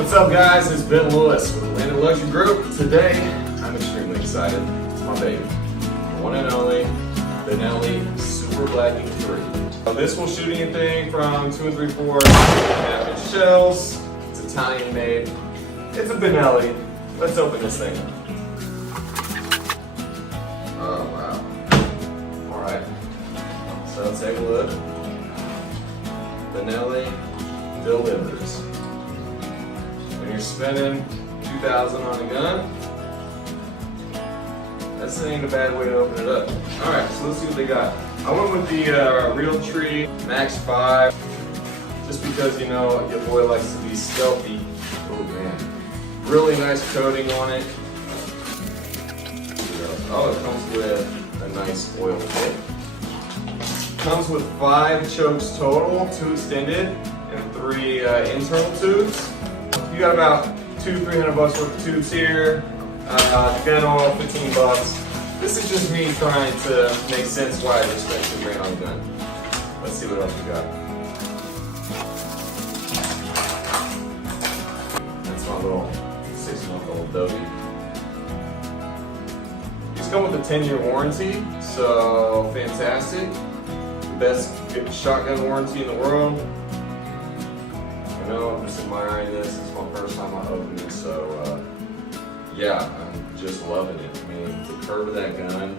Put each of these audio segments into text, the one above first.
What's up guys, it's Ben Lewis with the Benelli Luxury Group. Today, I'm extremely excited. It's my baby. The one and only Benelli Super Black Eagle. This will shoot anything from 2 3/4 inch shells. It's Italian made. It's a Benelli. Let's open this thing up. Oh wow. Alright. So take a look. Benelli delivers. When you're spending $2,000 on a gun, this ain't a bad way to open it up. Alright, so let's see what they got. I went with the Realtree Max 5, just because, you know, your boy likes to be stealthy. Oh man. Really nice coating on it. Oh, it comes with a nice oil kit. Comes with 5 chokes total, 2 extended and 3 internal tubes. You got about $200-300 worth of tubes here. Gun oil, $15. This is just me trying to make sense why I just spent $2 grand on a gun. Let's see what else we got. That's my little 6-month-old Dobie. These come with a 10-year warranty, so fantastic. Best shotgun warranty in the world. I know I'm just admiring this. It's my first time I opened it, so yeah, I'm just loving it. I mean, the curve of that gun.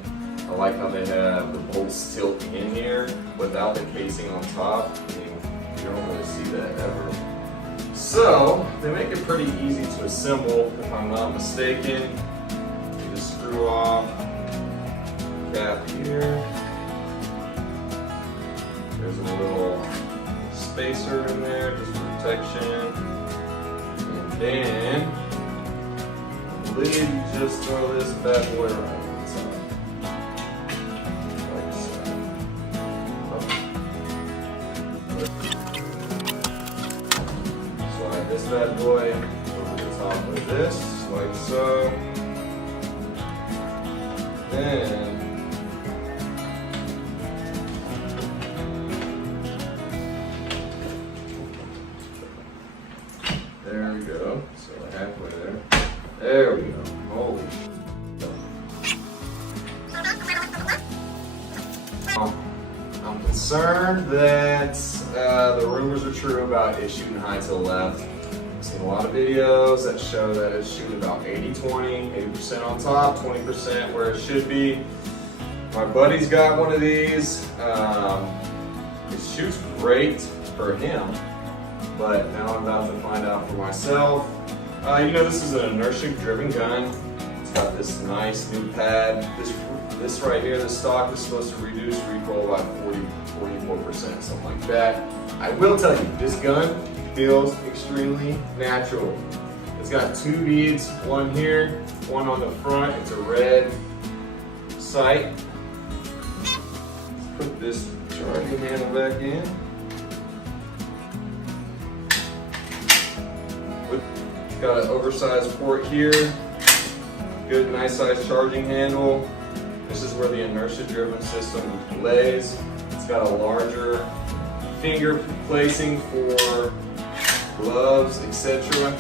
I like how they have the bolts tilt in here without the casing on top. I mean, you don't really see that ever. So they make it pretty easy to assemble, if I'm not mistaken. You just screw off the cap here. There's a little spacer in there just for protection. And then, I believe you just throw this bad boy right inside. Like so. Slide this bad boy over the top of this, like so. Then, there we go. So halfway there. There we go. Holy I'm concerned that the rumors are true about it shooting high to the left. I've seen a lot of videos that show that it's shooting about 80-20, 80% on top, 20% where it should be. My buddy's got one of these. It shoots great for him. But now I'm about to find out for myself. You know, this is an inertia-driven gun. It's got this nice new pad. This right here, this stock is supposed to reduce recoil by 44%, something like that. I will tell you, this gun feels extremely natural. It's got 2 beads, one here, one on the front. It's a red sight. Let's put this charging handle back in. Got an oversized port here, good nice size charging handle. This is where the inertia driven system lays. It's got a larger finger placing for gloves, etc.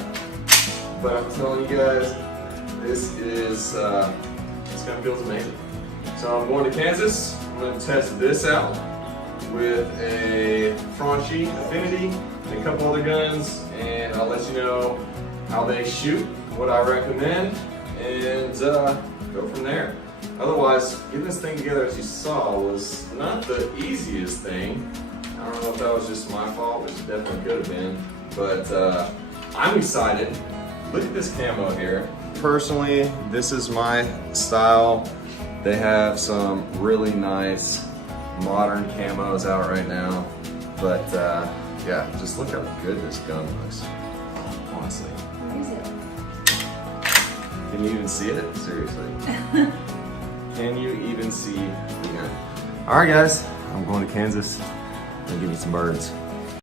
But I'm telling you guys, this is, this gun feels amazing. So I'm going to Kansas, I'm going to test this out with a Franchi Affinity and a couple other guns, and I'll let you know how they shoot, what I recommend, and go from there. Otherwise, getting this thing together, as you saw, was not the easiest thing. I don't know if that was just my fault, which it definitely could have been, but I'm excited. Look at this camo here. Personally, this is my style. They have some really nice modern camos out right now, but yeah, just look how good this gun looks, honestly. Where is it? Can you even see it? Seriously. Can you even see the gun? All right, guys, I'm going to Kansas. Gonna give me some birds.